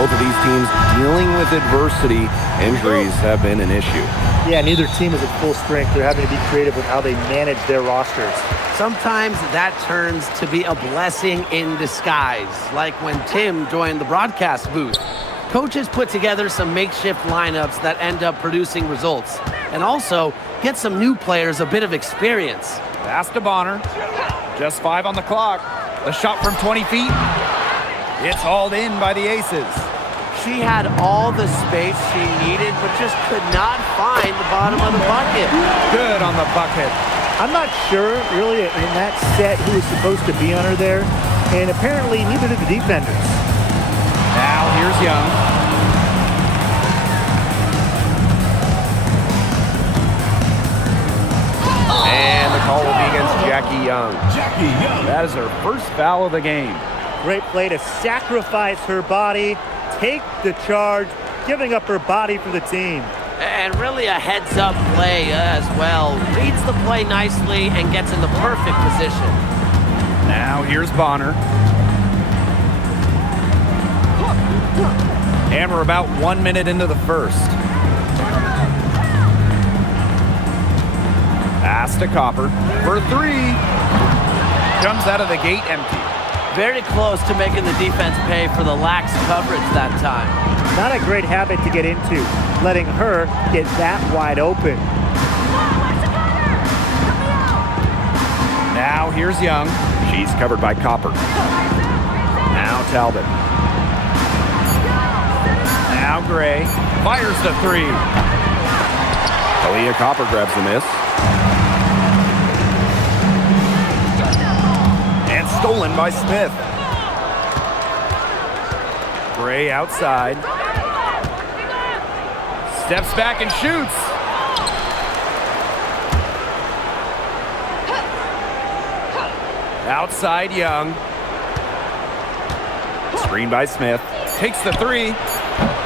both of these teams dealing with adversity. Injuries have been an issue. Yeah, neither team is at full strength. They're having to be creative with how they manage their rosters. Sometimes that turns to be a blessing in disguise, like when Tim joined the broadcast booth. Coaches put together some makeshift lineups that end up producing results, and also get some new players a bit of experience. Pass to Bonner. Just 5 on the clock. The shot from 20 feet. It's hauled in by the Aces. She had all the space she needed, but just could not find the bottom of the bucket. Good on the bucket. I'm not sure, really, in that set who was supposed to be on her there, and apparently neither did the defenders. Now here's Young. And the call will be against Jackie Young. That is her first foul of the game. Great play to sacrifice her body, take the charge, giving up her body for the team. And really a heads-up play as well. Reads the play nicely and gets in the perfect position. Now here's Bonner. And we're about 1 minute into the first. Pass to Copper for 3. Comes out of the gate empty. Very close to making the defense pay for the lax coverage that time. Not a great habit to get into, letting her get that wide open. Now here's Young. She's covered by Copper. Now Talbot. Now Gray. Fires to 3. Aaliyah Copper grabs the miss. And stolen by Smith. Gray outside. Steps back and shoots. Outside Young. Screen by Smith. Takes the 3.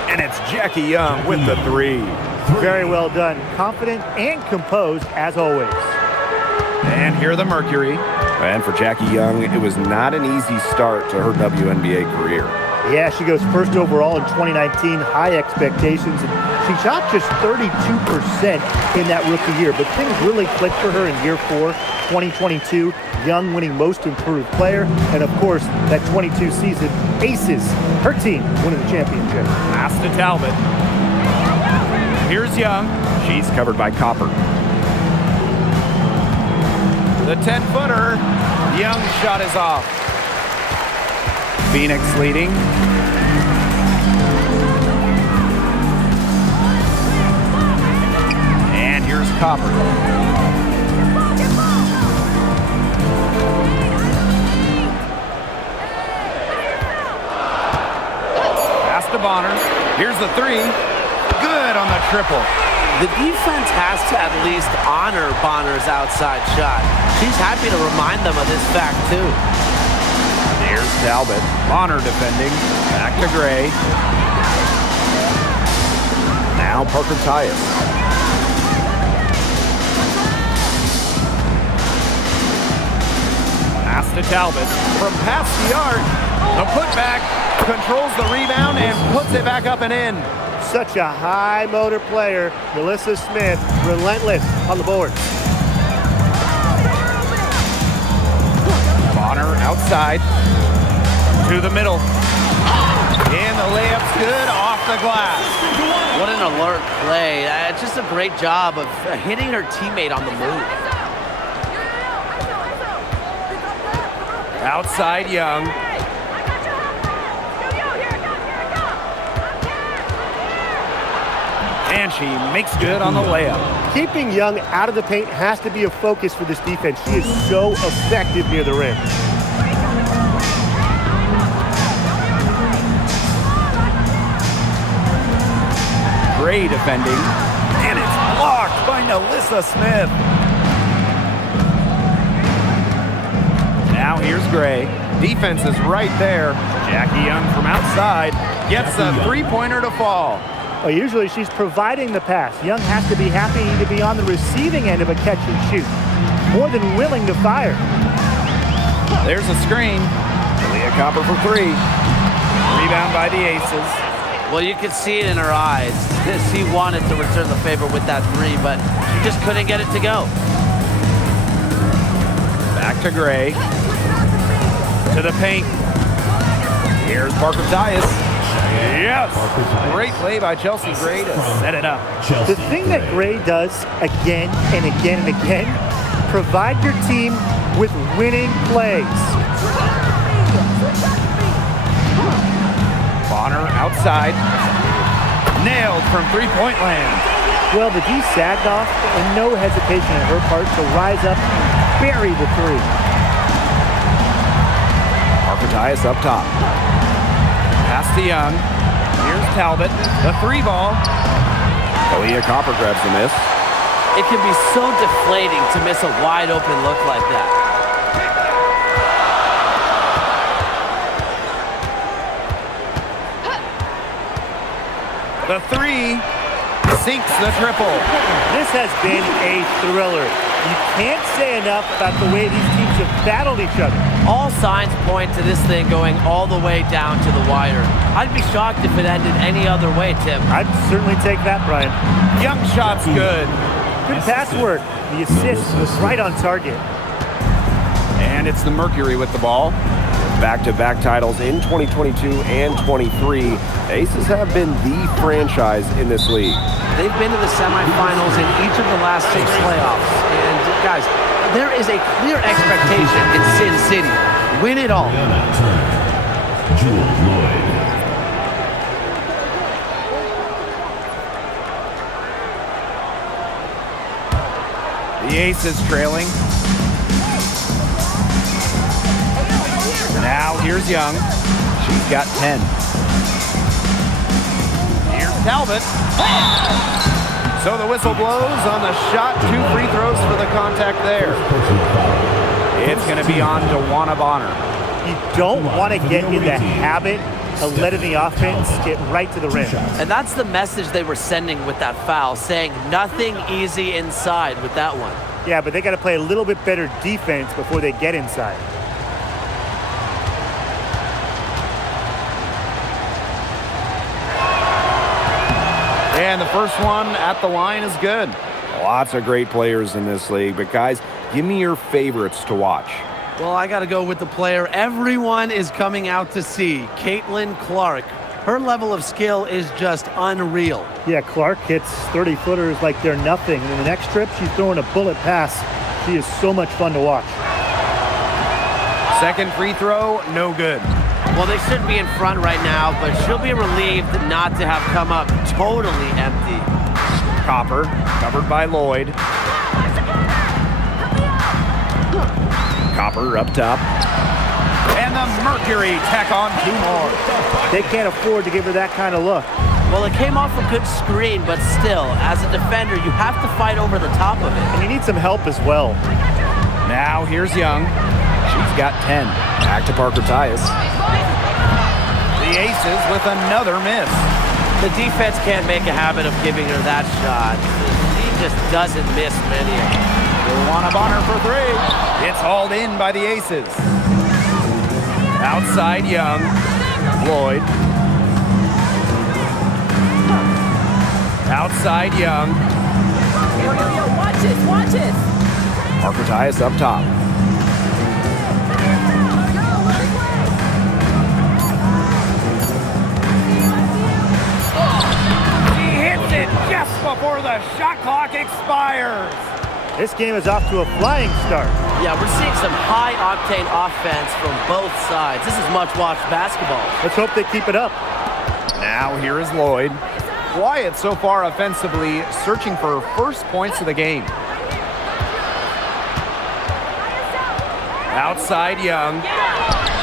And it's Jackie Young with the 3. Very well done. Confident and composed as always. And here the Mercury. And for Jackie Young, it was not an easy start to her WNBA career. Yeah, she goes first overall in 2019, high expectations, and she shot just 32% in that rookie year. But things really clicked for her in year 4, 2022. Young winning most improved player, and of course, that 22 season, Aces, her team winning the championship. Pass to Talbot. Here's Young. She's covered by Copper. The 10-footer. Young shot is off. Phoenix leading. And here's Copper. Pass to Bonner. Here's the 3. Good on the triple. The defense has to at least honor Bonner's outside shot. She's happy to remind them of this fact, too. Here's Talbot. Bonner defending. Back to Gray. Now Parker Tyus. Pass to Talbot. From past the arc. The putback. Controls the rebound and puts it back up and in. Such a high motor player, Melissa Smith, relentless on the boards. Bonner outside to the middle. And the layup's good off the glass. What an alert play. Just a great job of hitting her teammate on the move. Outside Young. And she makes good on the layup. Keeping Young out of the paint has to be a focus for this defense. She is so effective near the rim. Gray defending. And it's blocked by Melissa Smith. Now here's Gray. Defense is right there. Jackie Young from outside gets the three-pointer to fall. Well, usually she's providing the pass. Young has to be happy to be on the receiving end of a catch and shoot. More than willing to fire. There's a screen. Aaliyah Copper for 3. Rebound by the Aces. Well, you could see it in her eyes. She wanted to return the favor with that three, but she just couldn't get it to go. Back to Gray. To the paint. Here's Parker Tyus. Yes! Great play by Chelsea Gray to set it up. The thing that Gray does again and again and again, provide your team with winning plays. Bonner outside. Nailed from three-point land. Well, the D sagged off, and no hesitation on her part to rise up and bury the three. Parker Tyus up top. Pass to Young. Here's Talbot. The three ball. Aaliyah Copper grabs the miss. It can be so deflating to miss a wide open look like that. The three sinks the triple. This has been a thriller. You can't say enough about the way these teams have battled each other. All signs point to this thing going all the way down to the wire. I'd be shocked if it ended any other way, Tim. I'd certainly take that, Brian. Young shot's good. Good pass work. The assist was right on target. And it's the Mercury with the ball. Back-to-back titles in 2022 and 23. Aces have been the franchise in this league. They've been to the semifinals in each of the last 6 playoffs. And guys, there is a clear expectation in Sin City. Win it all. Jewel Lloyd. The Aces trailing. Now here's Young. She's got 10. Here's Talbot. So the whistle blows on the shot. 2 free throws for the contact there. It's going to be on to Juana Bonner. You don't want to get in the habit of letting the offense get right to the rim. And that's the message they were sending with that foul, saying nothing easy inside with that one. Yeah, but they got to play a little bit better defense before they get inside. And the first one at the line is good. Lots of great players in this league, but guys, give me your favorites to watch. Well, I got to go with the player everyone is coming out to see, Caitlin Clark. Her level of skill is just unreal. Yeah, Clark hits 30-footers like they're nothing. And in the next trip, she's throwing a bullet pass. She is so much fun to watch. Second free throw, no good. Well, they should be in front right now, but she'll be relieved not to have come up totally empty. Copper, covered by Lloyd. Copper up top. And the Mercury tack on 2 more. They can't afford to give her that kind of look. Well, it came off a good screen, but still, as a defender, you have to fight over the top of it. And you need some help as well. Now here's Young. She's got 10. Back to Parker Tyus. The Aces with another miss. The defense can't make a habit of giving her that shot. She just doesn't miss many. Juana Bonner for 3. It's hauled in by the Aces. Outside Young. Lloyd. Outside Young. Watch this, watch this. Parker Tyus up top. He hits it just before the shot clock expires. This game is off to a flying start. Yeah, we're seeing some high-octane offense from both sides. This is much-watched basketball. Let's hope they keep it up. Now here is Lloyd. Quiet so far offensively, searching for first points of the game. Outside Young.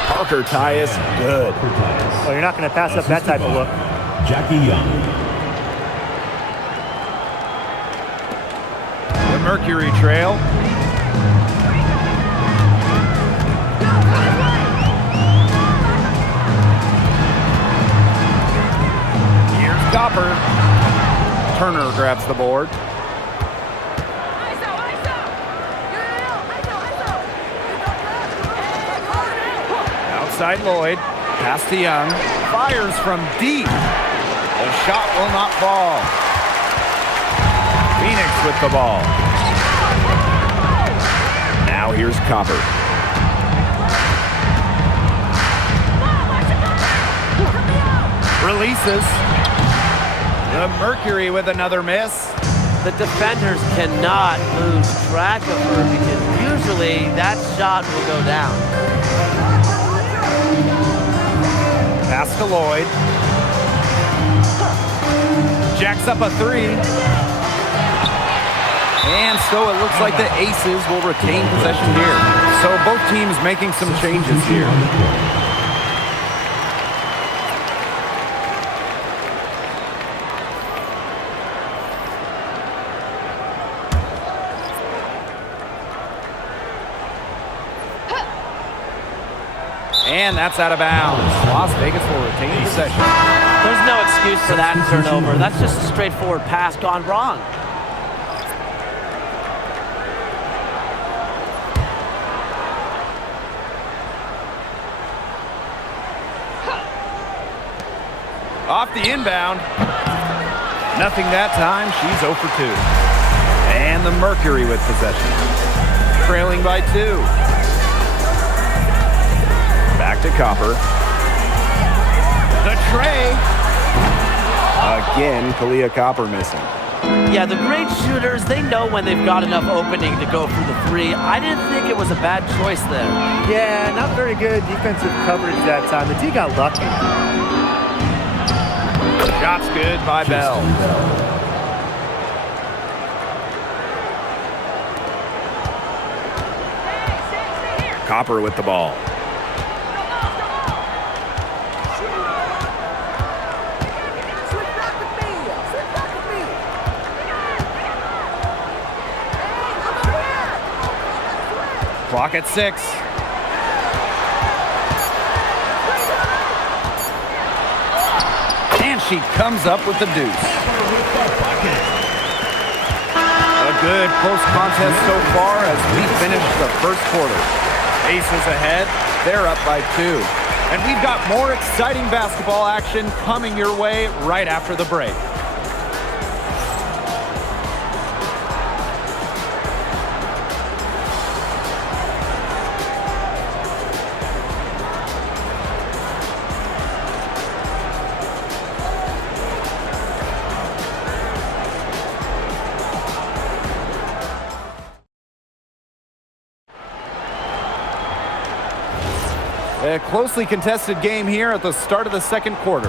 Parker Tyus, good. Oh, you're not going to pass up that type of look. Jackie Young. The Mercury trail. Here's Copper. Turner grabs the board. Outside Lloyd. Pass to Young. Fires from deep. The shot will not fall. Phoenix with the ball. Now here's Copper. Releases. The Mercury with another miss. The defenders cannot lose track of her because usually that shot will go down. Pass to Lloyd. Jacks up a three. And so it looks like the Aces will retain possession here. So both teams making some changes here. And that's out of bounds. Las Vegas will retain possession. There's no excuse for that turnover. That's just a straightforward pass gone wrong. Off the inbound. Nothing that time. She's 0 for 2. And the Mercury with possession. Trailing by 2. Back to Copper. The tray. Again, Kalia Copper missing. Yeah, the great shooters, they know when they've got enough opening to go for the three. I didn't think it was a bad choice there. Yeah, not very good defensive coverage that time. The D got lucky. Shot's good by Bell. Copper with the ball. Clock at 6. And she comes up with the deuce. A good close contest so far as we finish the first quarter. Aces ahead. They're up by 2. And we've got more exciting basketball action coming your way right after the break. A closely contested game here at the start of the second quarter.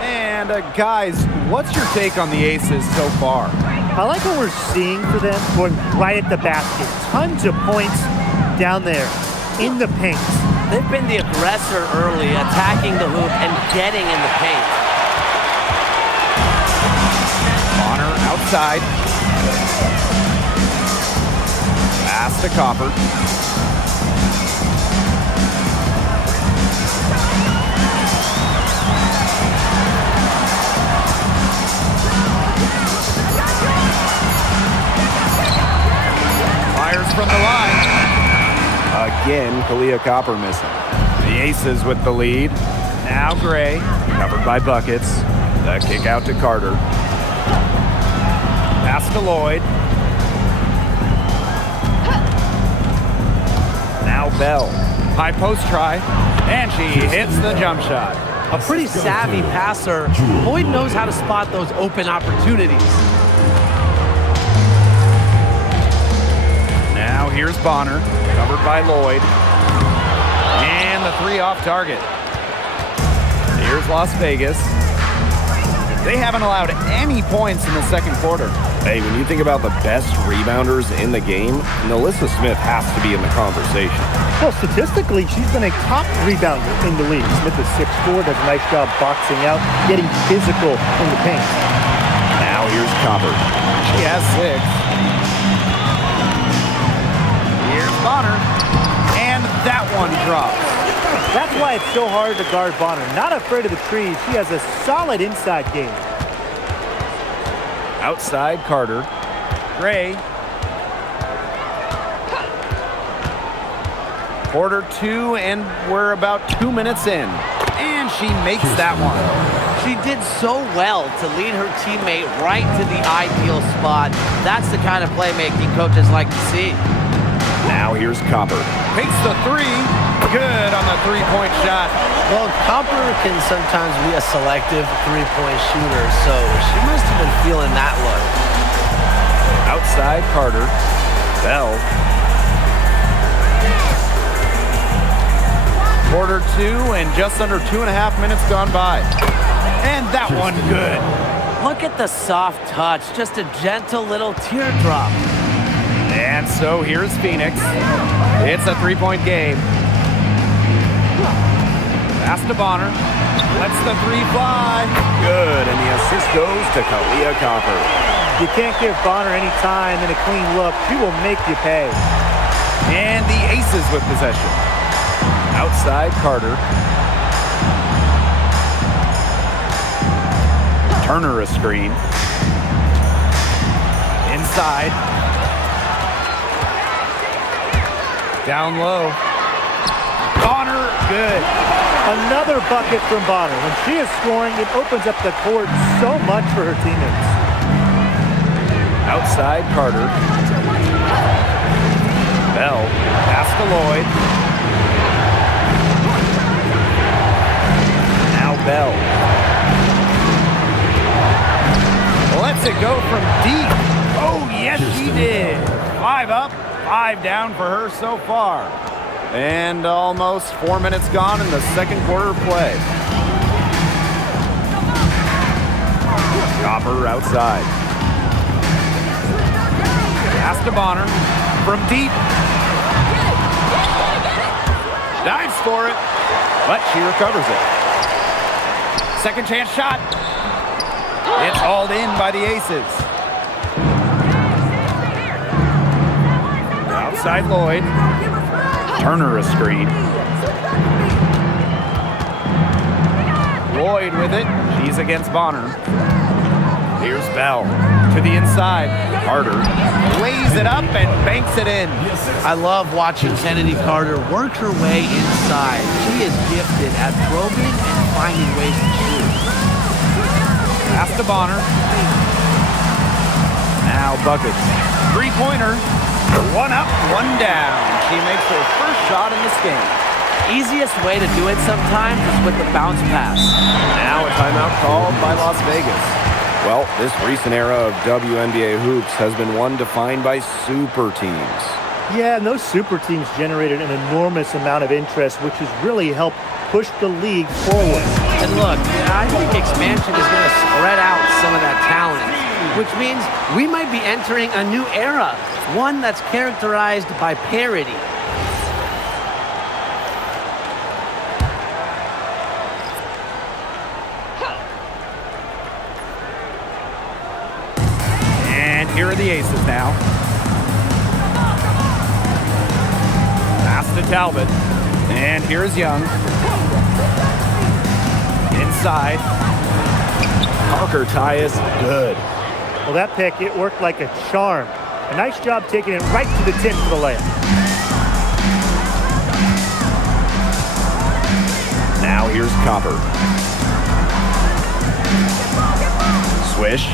And guys, what's your take on the Aces so far? I like what we're seeing for them going right at the basket. Tons of points down there in the paint. They've been the aggressor early, attacking the hoop and getting in the paint. Bonner outside. Pass to Copper. Fires from the line. Again, Kalia Copper missing. The Aces with the lead. Now Gray. Covered by buckets. The kick out to Carter. Pass to Lloyd. Now Bell. High post try. And she hits the jump shot. A pretty savvy passer. Lloyd knows how to spot those open opportunities. Now here's Bonner. Covered by Lloyd. And the three off target. Here's Las Vegas. They haven't allowed any points in the second quarter. Hey, when you think about the best rebounders in the game, Nalissa Smith has to be in the conversation. Well, statistically, she's been a top rebounder in the league. Smith is 6'4", does a nice job boxing out, getting physical in the paint. Now here's Copper. She has 6. Here's Bonner. And that one drops. That's why it's so hard to guard Bonner. Not afraid of the trees. She has a solid inside game. Outside Carter. Gray. Quarter 2, and we're about 2 minutes in. she makes that one. She did so well to lead her teammate right to the ideal spot. That's the kind of playmaking coaches like to see. Now here's Copper. Takes the three. Good on the three-point shot. Well, Copper can sometimes be a selective three-point shooter, so she must have been feeling that look. Outside Carter. Bell. Quarter 2 and just under 2.5 minutes gone by. And that one good. Look at the soft touch, just a gentle little teardrop. And so here's Phoenix. It's a three-point game. Pass to Bonner. Lets the three fly. Good, and the assist goes to Kalia Copper. You can't give Bonner any time and a clean look. She will make you pay. And the Aces with possession. Outside Carter. Turner a screen. Inside. Down low. Bonner, good. Another bucket from Bonner. When she is scoring, it opens up the court so much for her teammates. Outside Carter. Bell. Pass to Lloyd. Now Bell. Lets it go from deep. Oh, yes, she did. 5 up, 5 down for her so far. And almost 4 minutes gone in the second quarter of play. Copper outside. Pass to Bonner from deep. Dives for it, but she recovers it. Second chance shot. It's hauled in by the Aces. Outside Lloyd. Turner a screen. Lloyd with it. She's against Bonner. Here's Bell to the inside. Carter lays it up and banks it in. I love watching Kennedy Carter work her way inside. She is gifted at probing and finding ways to shoot. Pass to Bonner. Now buckets. Three-pointer. 1 up, 1 down. She makes her first shot in this game. Easiest way to do it sometimes is with the bounce pass. Now a timeout called by Las Vegas. Well, this recent era of WNBA hoops has been one defined by super teams. Yeah, and those super teams generated an enormous amount of interest, which has really helped push the league forward. And look, I think expansion is going to spread out some of that talent, which means we might be entering a new era, one that's characterized by parity. And here are the Aces now. Pass to Talbot. And here's Young. Inside. Parker Tyus, good. Well, that pick, it worked like a charm. A nice job taking it right to the tip for the layup. Now here's Copper. Swish.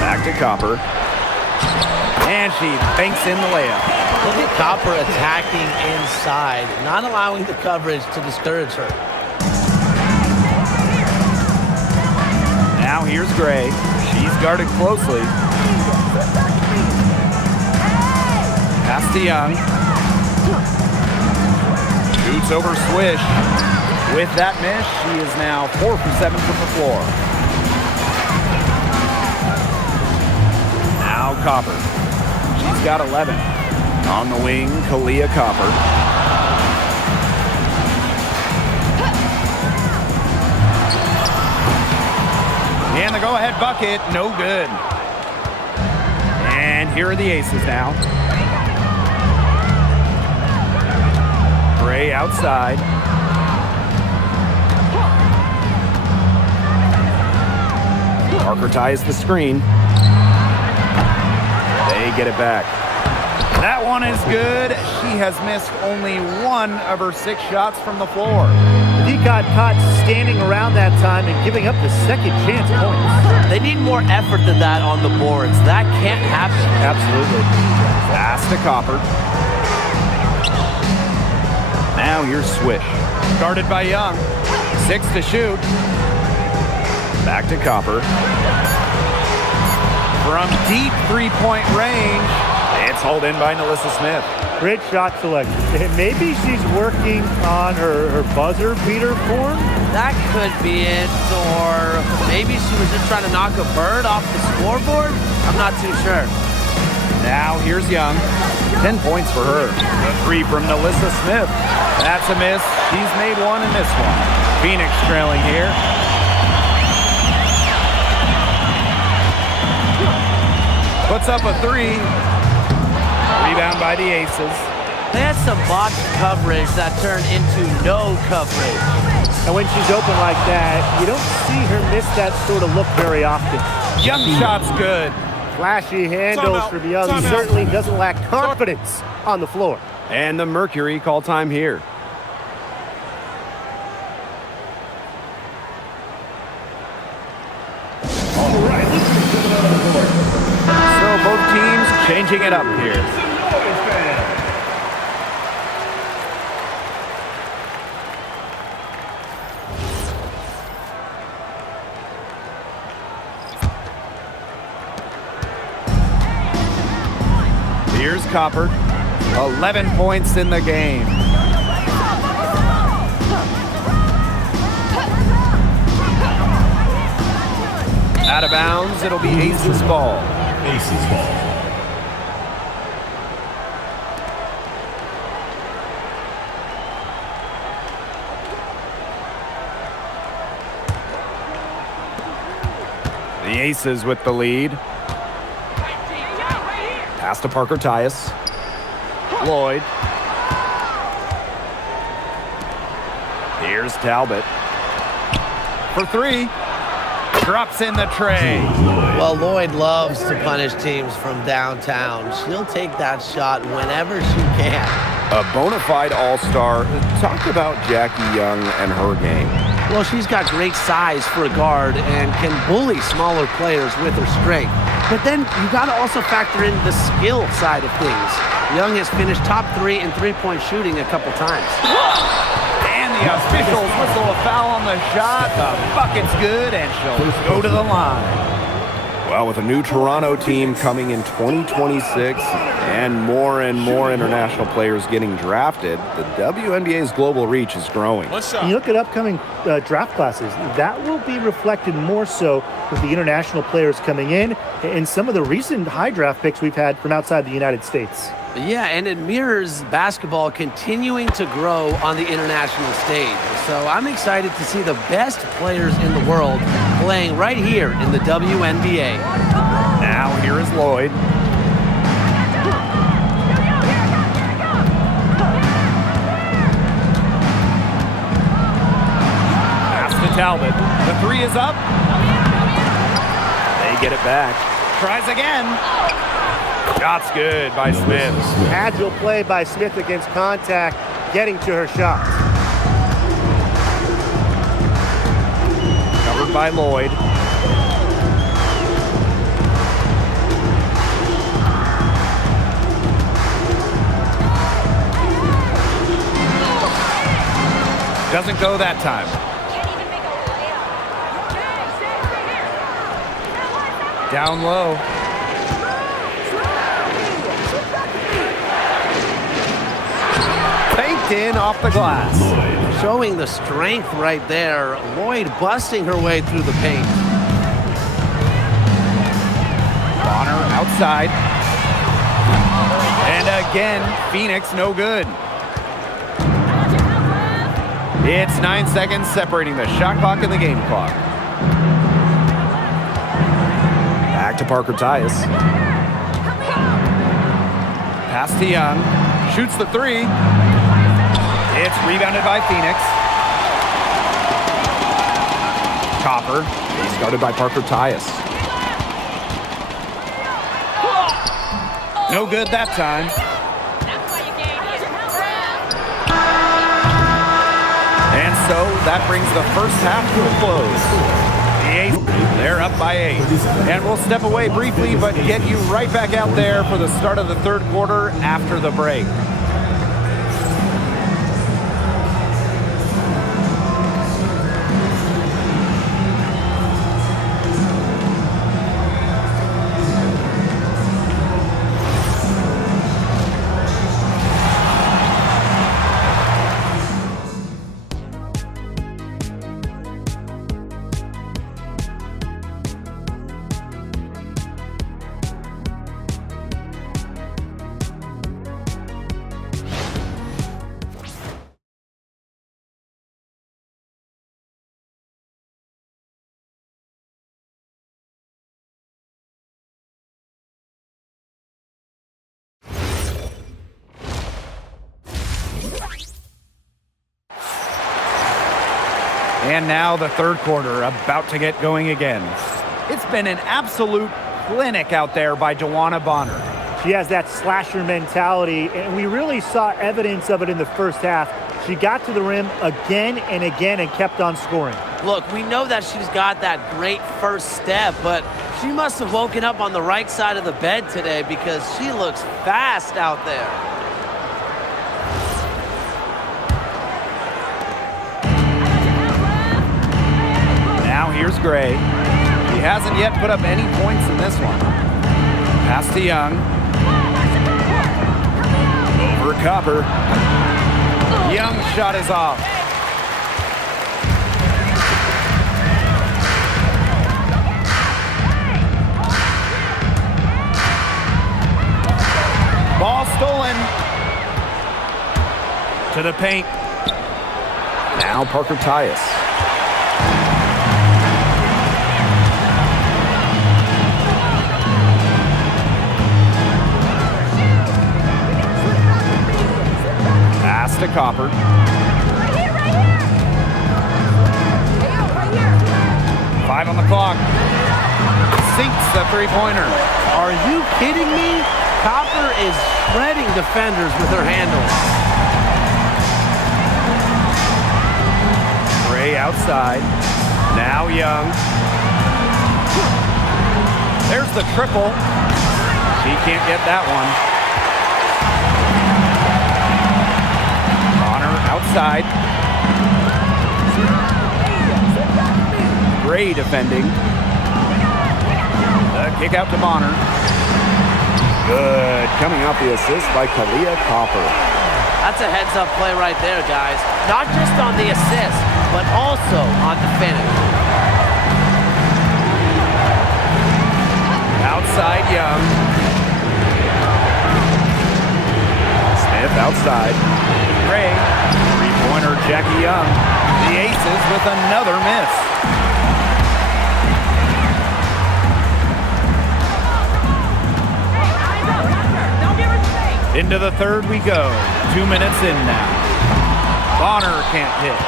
Back to Copper. And she banks in the layup. Look at Copper attacking inside, not allowing the coverage to discourage her. Now here's Gray. She's guarded closely. Pass to Young. Shoots over Swish. With that miss, she is now 4 for 7 from the floor. Now Copper. She's got 11. On the wing, Kalia Copper. And the go-ahead bucket, no good. And here are the Aces now. Gray outside. Parker ties the screen. They get it back. That one is good. She has missed only 1 of her 6 shots from the floor. He got caught standing around that time and giving up the second chance points. They need more effort than that on the boards. That can't happen. Absolutely. Pass to Copper. Now here's Swish. Guarded by Young. 6 to shoot. Back to Copper. From deep three-point range. It's hauled in by Nalissa Smith. Great shot selection. Maybe she's working on her buzzer beater form. That could be it, or maybe she was just trying to knock a bird off the scoreboard. I'm not too sure. Now here's Young. 10 points for her. A 3 from Nalissa Smith. That's a miss. She's made 1 and missed 1. Phoenix trailing here. Puts up a 3. Rebound by the Aces. They had some botched coverage that turned into no coverage. And when she's open like that, you don't see her miss that sort of look very often. Young shot's good. Flashy handles from Young. He certainly doesn't lack confidence on the floor. And the Mercury call time here. So both teams changing it up here. Here's Copper. 11 points in the game. Out of bounds, it'll be Aces ball. Aces ball. The Aces with the lead. Pass to Parker Tyus. Lloyd. Here's Talbot. For 3. Drops in the tray. Well, Lloyd loves to punish teams from downtown. She'll take that shot whenever she can. A bona fide all-star. Talk about Jackie Young and her game. Well, she's got great size for a guard and can bully smaller players with her strength. But then you got to also factor in the skill side of things. Young has finished top 3 in three-point shooting a couple times. And the officials whistle a foul on the shot. The bucket's good, and she'll go to the line. Well, with a new Toronto team coming in 2026 and more international players getting drafted, the WNBA's global reach is growing. You look at upcoming draft classes, that will be reflected more so with the international players coming in and some of the recent high draft picks we've had from outside the United States. Yeah, and it mirrors basketball continuing to grow on the international stage. So I'm excited to see the best players in the world playing right here in the WNBA. Now here is Lloyd. Pass to Talbot. The 3 is up. They get it back. Tries again. Shot's good by Smith. Agile play by Smith against contact, getting to her shot. Covered by Lloyd. Doesn't go that time. Down low. Faked in off the glass. Showing the strength right there. Lloyd busting her way through the paint. Bonner outside. And again, Phoenix no good. It's 9 seconds separating the shot clock and the game clock. Back to Parker Tyus. Pass to Young. Shoots the 3. It's rebounded by Phoenix. Copper. He's guarded by Parker Tyus. No good that time. so that brings the first half to a close. The Aces, they're up by 8. And we'll step away briefly, but get you right back out there for the start of the third quarter after the break. And now the third quarter about to get going again. It's been an absolute clinic out there by Dawana Bonner. She has that slasher mentality, and we really saw evidence of it in the first half. She got to the rim again and again and kept on scoring. Look, we know that she's got that great first step, but she must have woken up on the right side of the bed today because she looks fast out there. Now here's Gray. He hasn't yet put up any points in this one. Pass to Young. Over Copper. Young's shot is off. Ball stolen. To the paint. Now Parker Tyus. To Copper. Right here. 5 on the clock. Sinks the three-pointer. Are you kidding me? Copper is shredding defenders with her handles. Gray outside. Now Young. There's the triple. She can't get that one. Outside. Gray defending. The kick out to Bonner. Good. Coming off the assist by Kalia Copper. That's a heads-up play right there, guys. Not just on the assist, but also on the finish. Outside Young. Smith outside. Gray. Three-pointer Jackie Young. The Aces with another miss. Into the third we go. 2 minutes in now. Bonner can't hit.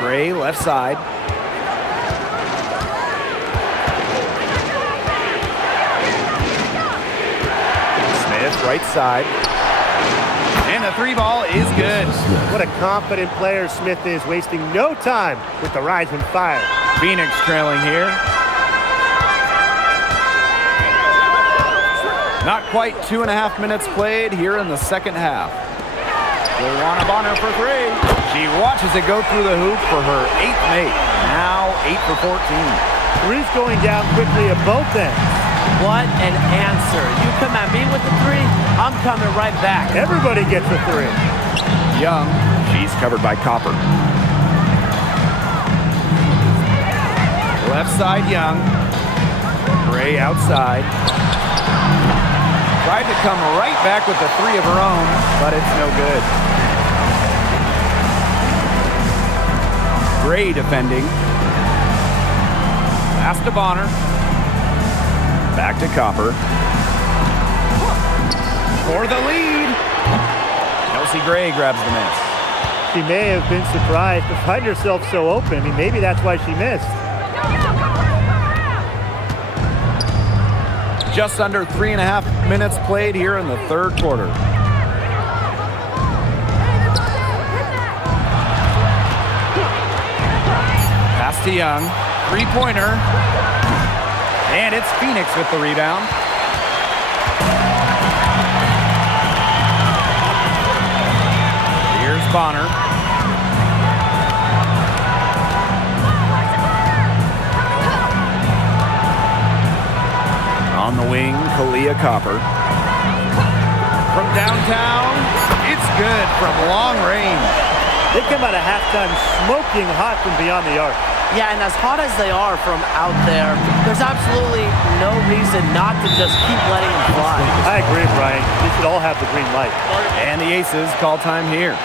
Gray left side. Smith right side. And the three ball is good. What a confident player Smith is, wasting no time with the Rising Fire. Phoenix trailing here. Not quite 2.5 minutes played here in the second half. Dawana Bonner for 3. She watches it go through the hoop for her 8th make. Now 8 for 14. Three's going down quickly at both ends. What an answer. You come at me with the 3, I'm coming right back. Everybody gets a 3. Young. She's covered by Copper. Left side Young. Gray outside. Tried to come right back with the 3 of her own, but it's no good. Gray defending. Pass to Bonner. Back to Copper. For the lead. Kelsey Gray grabs the miss. She may have been surprised to find herself so open. I mean, maybe that's why she missed. Just under 3.5 minutes played here in the third quarter. to Young. Three-pointer. And it's Phoenix with the rebound. Here's Bonner. On the wing, Kalia Copper. From downtown, it's good from long range. They come out of halftime smoking hot from beyond the arc. Yeah, and as hot as they are from out there, there's absolutely no reason not to just keep letting them fly. I agree, Brian. They should all have the green light. And the Aces call time here.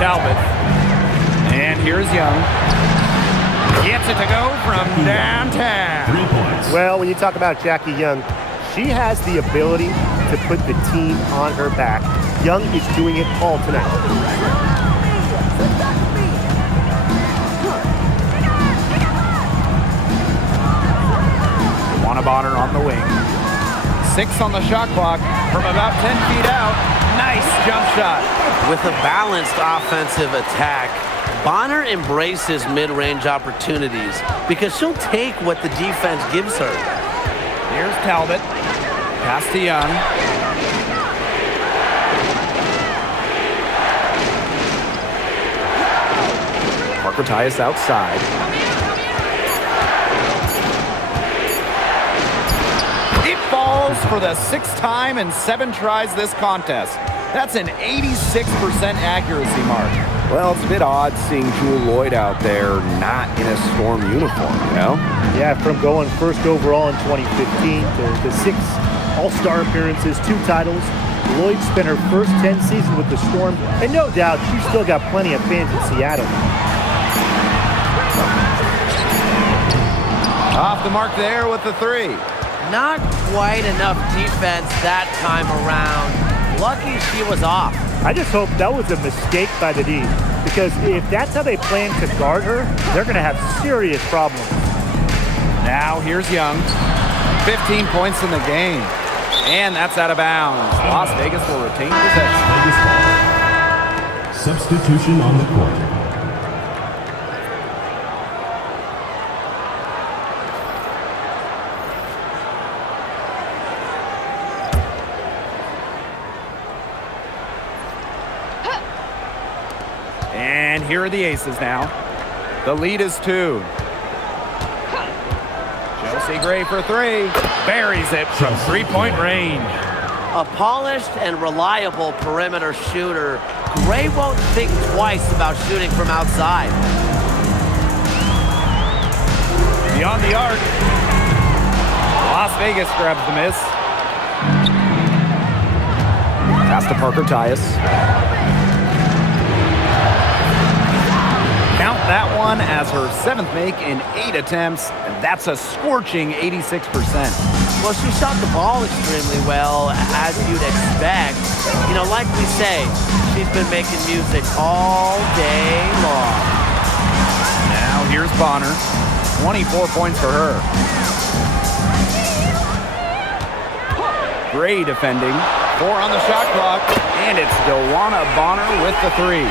Talbot. And here's Young. Gets it to go from downtown. 3 points. Well, when you talk about Jackie Young, she has the ability to put the team on her back. Young is doing it all tonight. Bonner on the wing. 6 on the shot clock from about 10 feet out. Nice jump shot. With a balanced offensive attack, Bonner embraces mid-range opportunities because she'll take what the defense gives her. Here's Talbot. Pass to Young. Parker Tyus outside. It falls for the 6th time in 7 tries this contest. That's an 86% accuracy mark. Well, it's a bit odd seeing Jewel Lloyd out there not in a Storm uniform, you know? Yeah, from going first overall in 2015 to 6 All-Star appearances, 2 titles, Lloyd spent her first 10 seasons with the Storm, and no doubt she's still got plenty of fans in Seattle. Off the mark there with the 3. Not quite enough defense that time around. Lucky she was off. I just hope that was a mistake by the D, because if that's how they plan to guard her, they're going to have serious problems. Now here's Young. 15 points in the game. And that's out of bounds. Las Vegas will retain possession. Vegas ball. Substitution on the court. And here are the Aces now. The lead is 2. Chelsea Gray for 3. Buries it from 3-point range. A polished and reliable perimeter shooter, Gray won't think twice about shooting from outside. Beyond the arc. Las Vegas grabs the miss. Pass to Parker Tyus. Count that one as her 7th make in 8 attempts, and that's a scorching 86%. Well, she shot the ball extremely well, as you'd expect. You know, like we say, she's been making music all day long. Now here's Bonner. 24 points for her. Gray defending. 4 on the shot clock, and it's DeWanna Bonner with the 3.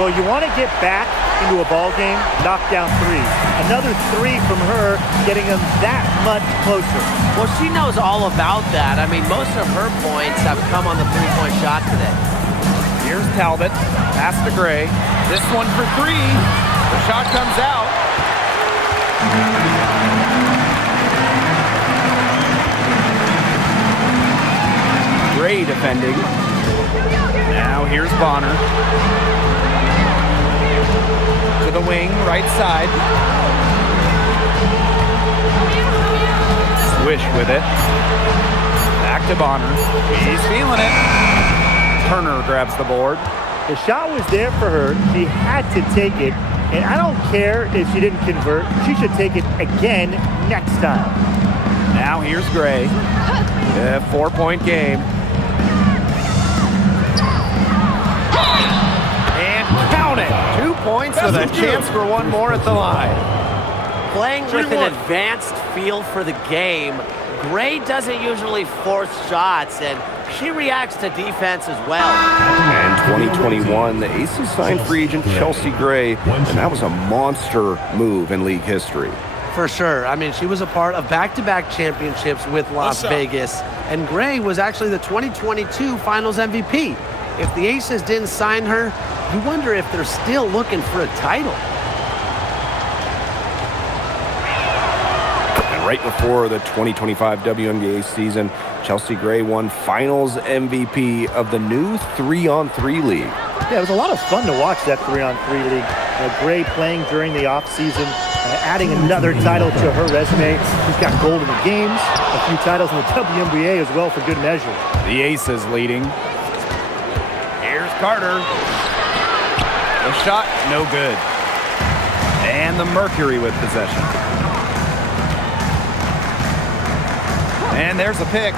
Well, you want to get back into a ball game, knock down 3. Another 3 from her, getting them that much closer. Well, she knows all about that. I mean, most of her points have come on the three-point shot today. Here's Talbot. Pass to Gray. This one for 3. The shot comes out. Gray defending. Now here's Bonner. To the wing, right side. Swish with it. Back to Bonner. He's feeling it. Turner grabs the board. The shot was there for her. She had to take it. And I don't care if she didn't convert. She should take it again next time. Now here's Gray. Yeah, 4-point game. And count it. 2 points with a chance for one more at the line. Playing with an advanced feel for the game, Gray doesn't usually force shots, and she reacts to defense as well. And 2021, the Aces signed free agent Chelsea Gray, and that was a monster move in league history. For sure. I mean, she was a part of back-to-back championships with Las Vegas, and Gray was actually the 2022 Finals MVP. If the Aces didn't sign her, you wonder if they're still looking for a title. Right before the 2025 WNBA season, Chelsea Gray won Finals MVP of the new 3-on-3 league. Yeah, it was a lot of fun to watch that 3-on-3 league. Gray playing during the offseason, adding another title to her resume. She's got gold in the games, a few titles in the WNBA as well for good measure. The Aces leading. Here's Carter. The shot, no good. And the Mercury with possession. And there's a pick.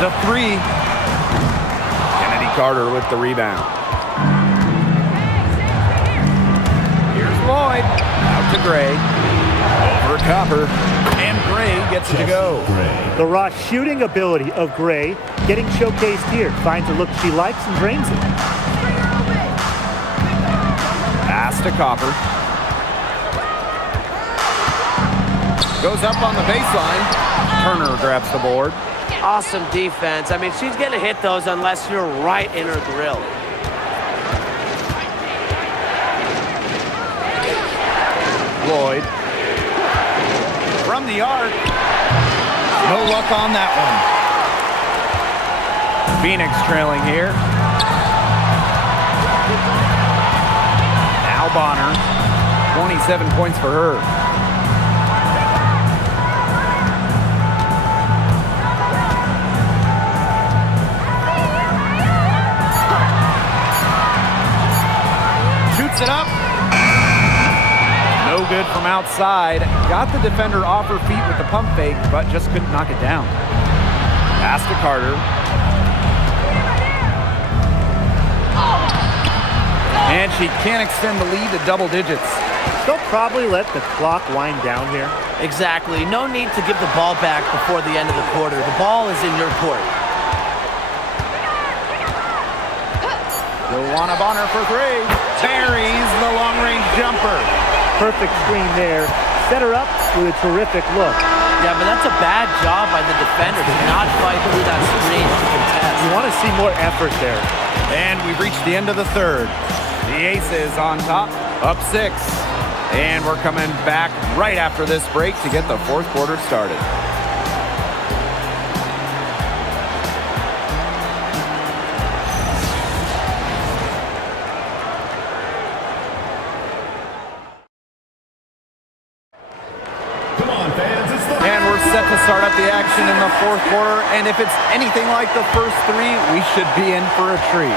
The three. Kennedy Carter with the rebound. Here's Lloyd. Out to Gray. Over Copper. And Gray gets it to go. The raw shooting ability of Gray getting showcased here. Finds a look she likes and drains it. Pass to Copper. Goes up on the baseline. Turner grabs the board. Awesome defense. I mean, she's going to hit those unless you're right in her grill. Lloyd. From the arc. No luck on that one. Phoenix trailing here. Now Bonner. 27 points for her. It up. No good from outside. Got the defender off her feet with the pump fake, but just couldn't knock it down. Pass to Carter. And she can't extend the lead to double digits. They'll probably let the clock wind down here. Exactly. No need to give the ball back before the end of the quarter. The ball is in your court. Joanna Bonner for three. Buries the long-range jumper. Perfect screen there. Set her up with a terrific look. Yeah, but that's a bad job by the defender to not fight through that screen to contest. You want to see more effort there. And we've reached the end of the third. The Aces on top, up 6. And we're coming back right after this break to get the fourth quarter started. Set to start up the action in the fourth quarter, and if it's anything like the first 3, we should be in for a treat.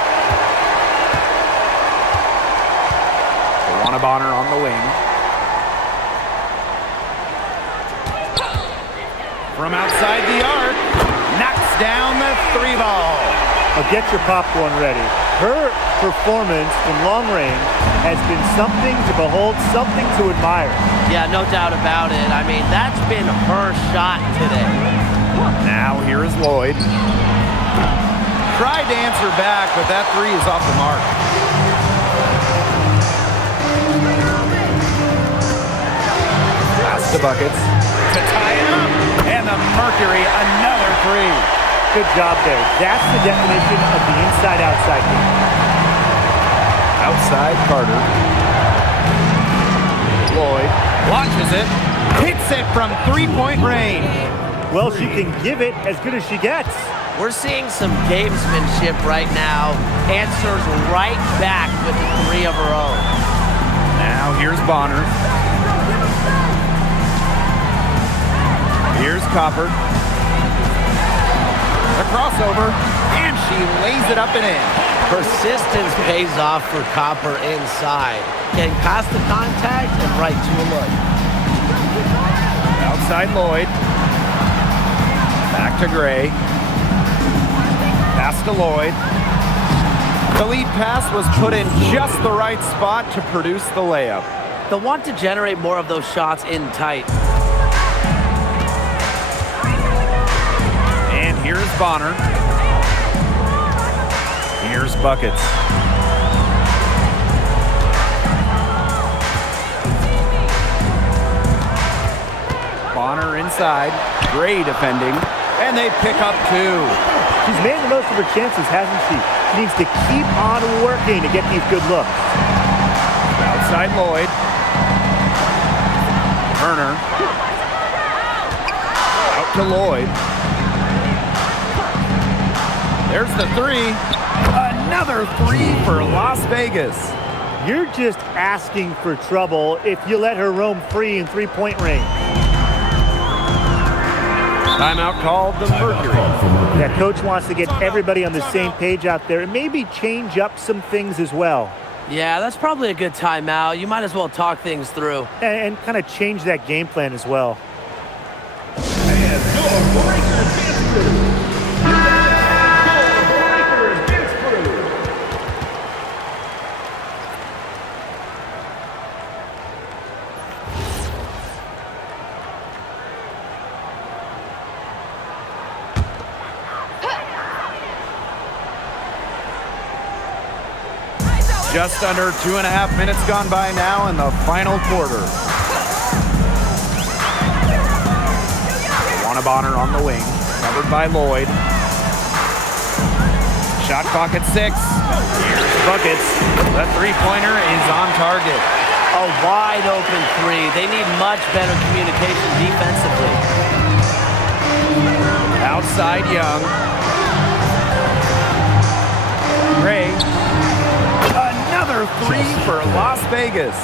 Joanna Bonner on the wing. From outside the arc, knocks down the 3 ball. Now get your popcorn ready. Her performance from long range has been something to behold, something to admire. Yeah, no doubt about it. I mean, that's been her shot today. Now here is Lloyd. Tried to answer back, but that 3 is off the mark. Pass the buckets to tie it up, and the Mercury, another 3. Good job there. That's the definition of the inside-outside game. Outside Carter. Lloyd launches it, hits it from 3-point range. Well, she can give it as good as she gets. We're seeing some gamesmanship right now. Answers right back with the 3 of her own. Now here's Bonner. Here's Copper. The crossover, and she lays it up and in. Persistence pays off for Copper inside. Getting past the contact and right to a look. Outside Lloyd. Back to Gray. Pass to Lloyd. The lead pass was put in just the right spot to produce the layup. They'll want to generate more of those shots in tight. And here's Bonner. Here's Buckets. Bonner inside. Gray defending. And they pick up 2. She's made the most of her chances, hasn't she? She needs to keep on working to get these good looks. Outside Lloyd. Turner. Out to Lloyd. There's the 3. Another 3 for Las Vegas. You're just asking for trouble if you let her roam free in three-point range. Timeout called the Mercury. That coach wants to get everybody on the same page out there and maybe change up some things as well. Yeah, that's probably a good timeout. You might as well talk things through. And kind of change that game plan as well. Just under 2.5 minutes gone by now in the final quarter. Bonner on the wing, covered by Lloyd. Shot clock at 6. Here's Buckets. The three-pointer is on target. A wide open 3. They need much better communication defensively. Outside Young. Gray. Another 3 for Las Vegas.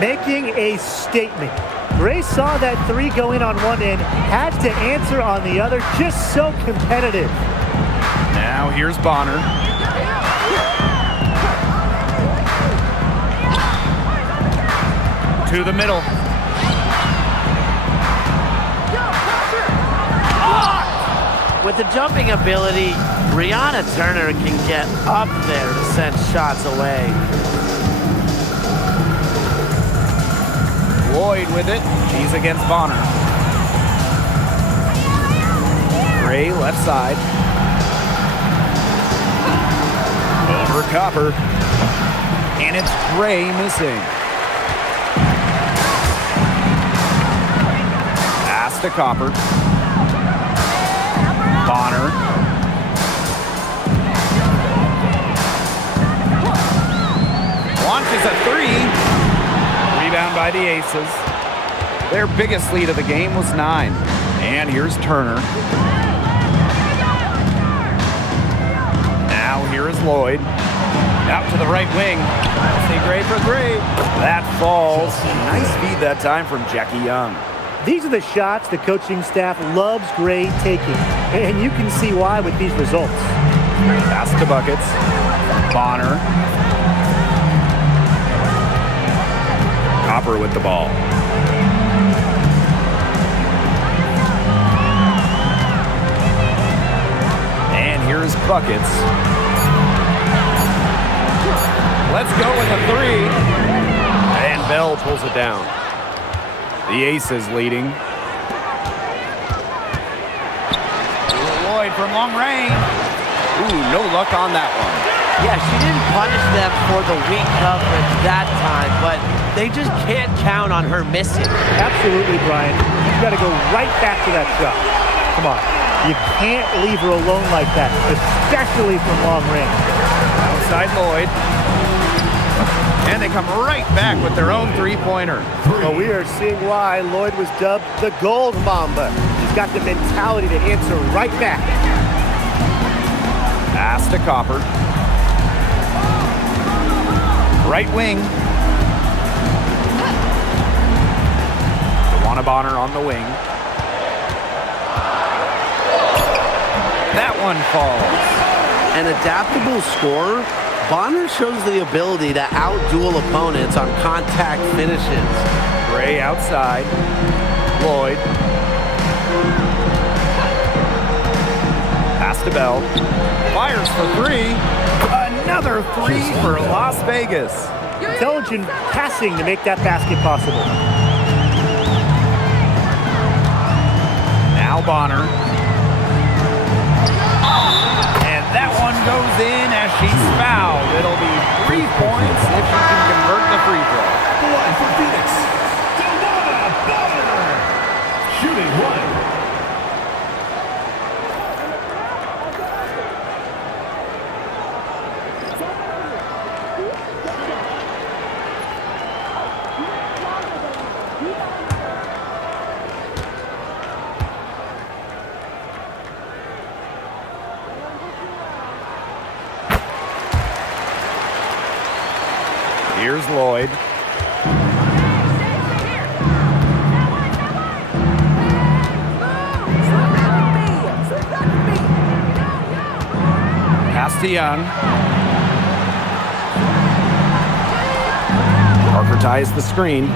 Making a statement. Gray saw that 3 go in on one end, had to answer on the other, just so competitive. Now here's Bonner. To the middle. With the jumping ability, Brianna Turner can get up there to send shots away. Lloyd with it. She's against Bonner. Gray left side. Over Copper. And it's Gray missing. Pass to Copper. Bonner. Launches a 3. Rebound by the Aces. Their biggest lead of the game was 9. And here's Turner. Now here is Lloyd. Out to the right wing. Say Gray for Gray. That falls. Nice feed that time from Jackie Young. These are the shots the coaching staff loves Gray taking. And you can see why with these results. Pass to Buckets. Bonner. Copper with the ball. And here's Buckets. Let's go with a 3. And Bell pulls it down. The Aces leading. Lloyd from long range. Ooh, no luck on that one. Yeah, she didn't punish them for the weak coverage that time, but they just can't count on her missing. Absolutely, Brian. You've got to go right back to that shot. Come on. You can't leave her alone like that, especially from long range. Outside Lloyd. And they come right back with their own three-pointer. Well, we are seeing why Lloyd was dubbed the Gold Mamba. She's got the mentality to answer right back. Pass to Copper. Right wing. DeWanna Bonner on the wing. That one falls. An adaptable scorer, Bonner shows the ability to outduel opponents on contact finishes. Gray outside. Lloyd. Pass to Bell. Fires for three. Another three for Las Vegas. Intelligent passing to make that basket possible. Now Bonner. And that one goes in as she's fouled. It'll be 3 points if she can convert the free throw. The line for Phoenix. Bonner. Shooting one. Here's Lloyd. Pass to Young. Parker ties the screen.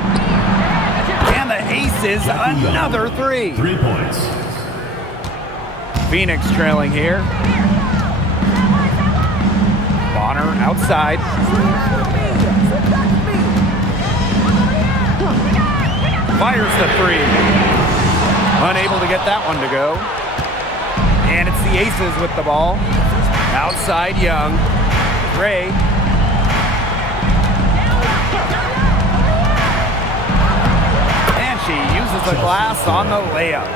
And the Aces, another three. 3 points. Phoenix trailing here. Bonner outside. Fires the three. Unable to get that one to go. And it's the Aces with the ball. Outside Young. Gray. And she uses the glass on the layup.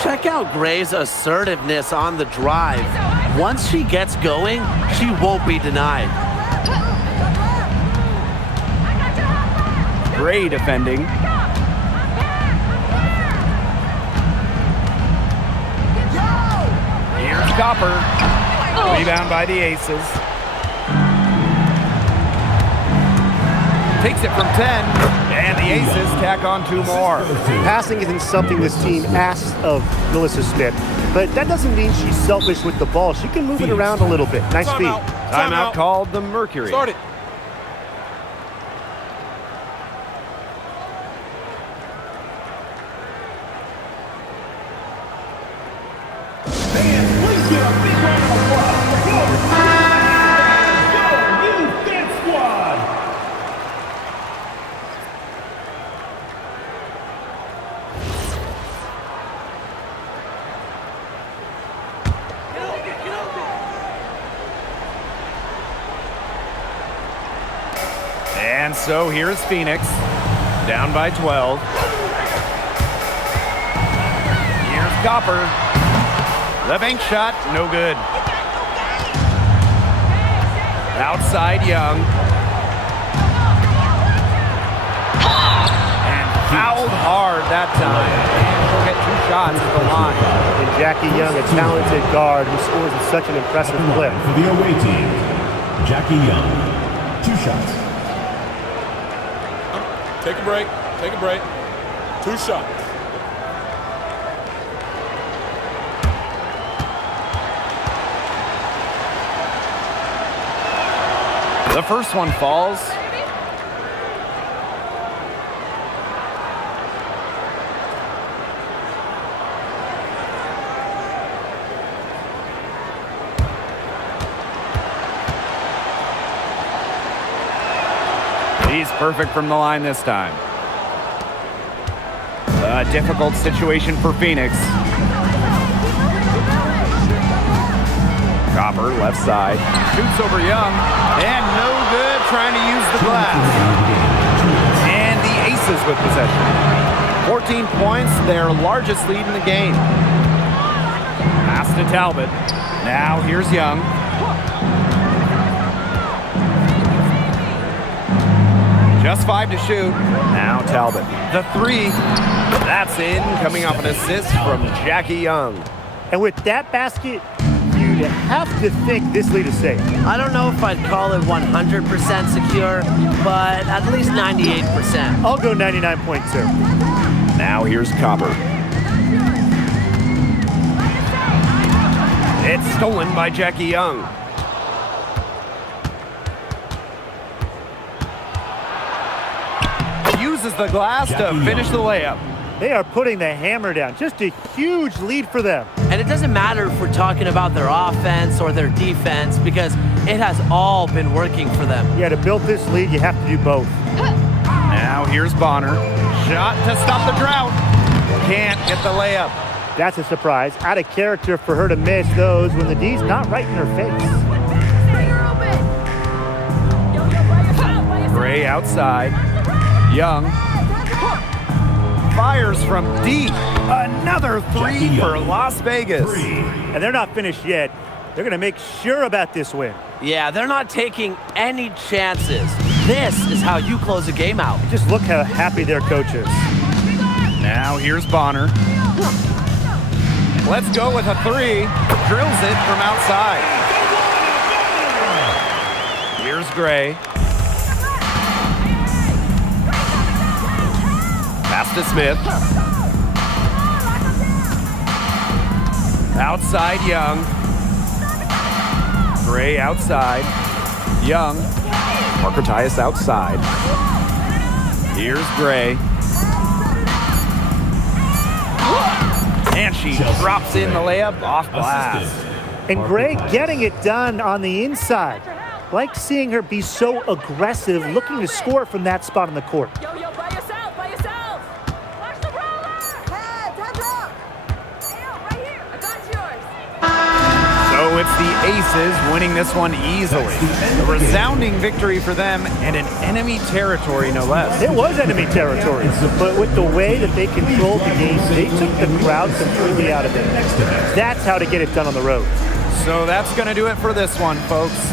Check out Gray's assertiveness on the drive. Once she gets going, she won't be denied. Gray defending. Here's Copper. Rebound by the Aces. Takes it from 10, and the Aces tack on 2 more. Passing isn't something this team asks of Melissa Smith, but that doesn't mean she's selfish with the ball. She can move it around a little bit. Nice feed. Timeout called the Mercury. Start it. Please give a big round of applause for WNBA squad. And so here's Phoenix, down by 12. Here's Copper. The bank shot, no good. Outside Young. And fouled hard that time. And she'll get 2 shots at the line. And Jackie Young, a talented guard who scores at such an impressive clip. For the away team, Jackie Young. 2 shots. Take a break. Take a break. 2 shots. The first one falls. He's perfect from the line this time. A difficult situation for Phoenix. Copper, left side. Shoots over Young. And no good trying to use the glass. And the Aces with possession. 14 points, their largest lead in the game. Pass to Talbot. Now here's Young. Just 5 to shoot. Now Talbot. The 3. That's in, coming off an assist from Jackie Young. And with that basket, you'd have to think this lead is safe. I don't know if I'd call it 100% secure, but at least 98%. I'll go 99.2. Now here's Copper. It's stolen by Jackie Young. uses the glass to finish the layup. They are putting the hammer down. Just a huge lead for them. And it doesn't matter if we're talking about their offense or their defense because it has all been working for them. Yeah, to build this lead, you have to do both. Now here's Bonner. Shot to stop the drought. Can't get the layup. That's a surprise. Out of character for her to miss those when the D's not right in her face. Gray outside. Young fires from deep. Another three for Las Vegas. And they're not finished yet. They're going to make sure about this win. Yeah, they're not taking any chances. This is how you close a game out. Just look how happy their coach is. Now here's Bonner. Let's go with a three. Drills it from outside. Here's Gray. Pass to Smith. Outside Young. Gray outside. Young. Parker Tyus outside. Here's Gray. And she drops in the layup off glass. And Gray getting it done on the inside. Like seeing her be so aggressive, looking to score from that spot on the court. Yo, by yourself, by yourself. Watch the roller. Heads up. Hey, right here. I got yours. So it's the Aces winning this one easily. A resounding victory for them and in enemy territory, no less. It was enemy territory, but with the way that they controlled the game, they took the crowd completely out of it. That's how to get it done on the road. So that's going to do it for this one, folks.